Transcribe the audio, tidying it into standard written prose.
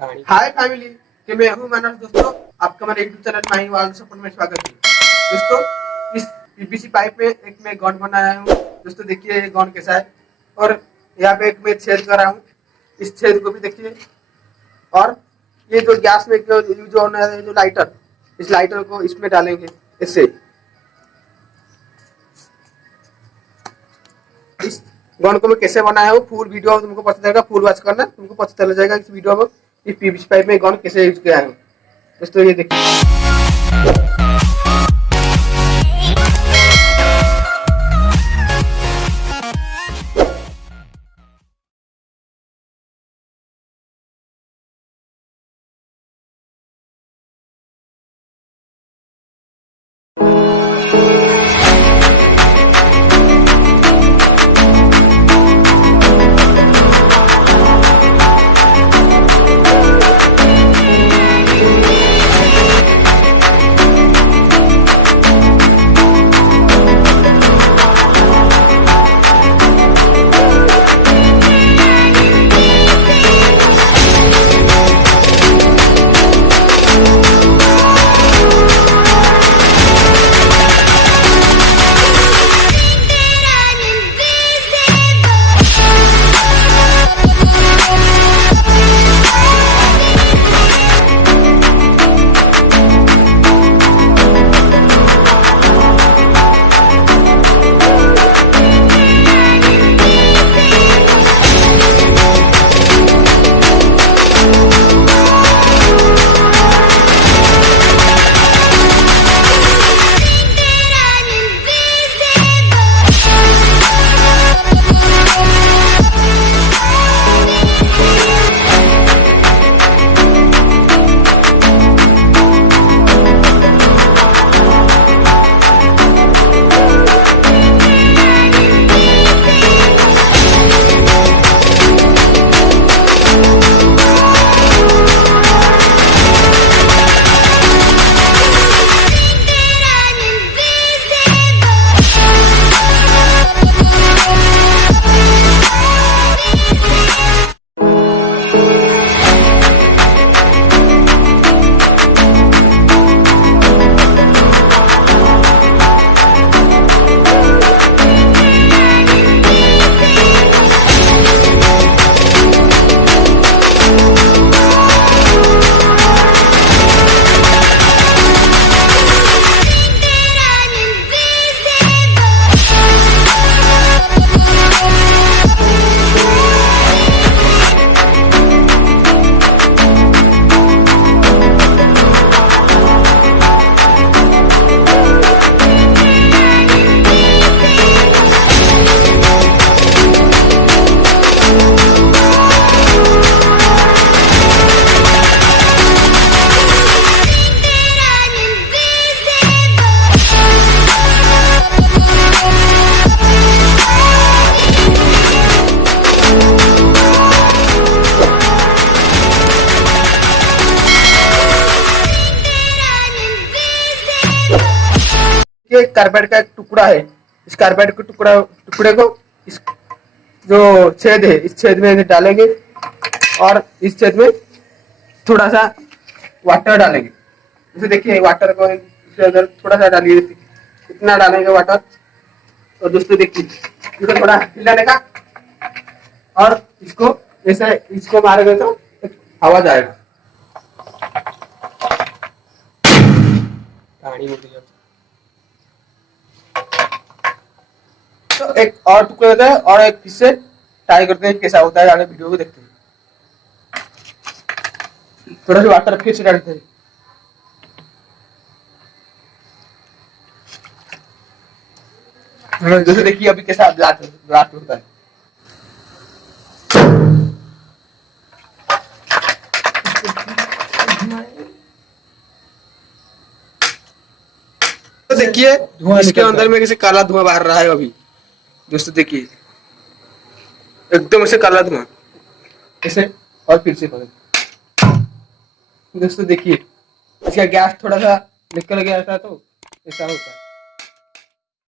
हाय family, कि मैं हूँ मानस दोस्तों, आपका मेरे यूट्यूब चैनल माही वाल सपोर्ट में स्वागत है। दोस्तों, इस पीवीसी पाइप में एक मैं गन बनाया हूँ। दोस्तों देखिए ये गन कैसा है, और यहाँ पे एक मैं छेद कर रहा हूँ, इस छेद को भी देखिए। और ये जो गैस में यूज होने वाला जो लाइटर, इस लाइटर को इसमें डालेंगे। इससे इस गन को मैं कैसे बनाया हूँ फुल वीडियो तुमको पता चलेगा, फुल वॉच करना, तुमको पता चल जाएगा इस वीडियो में इस पीवीसी पाइप में गन कैसे यूज किया है। दोस्तों ये देखिए, ये कार्बाइड का एक टुकड़ा है। इस कार्बाइड के टुकड़े को इस जो छेद है इस छेद में डालेंगे, और इस छेद में थोड़ा सा वाटर डालेंगे। जैसे देखिए वाटर को इसके अंदर थोड़ा सा डालिए, इतना डालेंगे वाटर। और दोस्तों देखिए इसको थोड़ा हिलाने का, और इसको ऐसा इसको मारेंगे तो आवाज आएगा। तो एक और टुकड़ा होता है, और एक इससे ट्राई करते हैं कैसा होता है, आगे वीडियो को देखते हैं। थोड़ा सा वाटर फिर से डालते हैं। जैसे देखिए अभी कैसा ब्लास्ट होता है। तो देखिए इसके अंदर में कैसे काला धुआं बाहर रहा है अभी। दोस्तों देखिए एकदम ऐसे काला धुआं ऐसे, और फिर से दोस्तों देखिए इसका गैस थोड़ा सा निकल गया था, तो ऐसा होता है।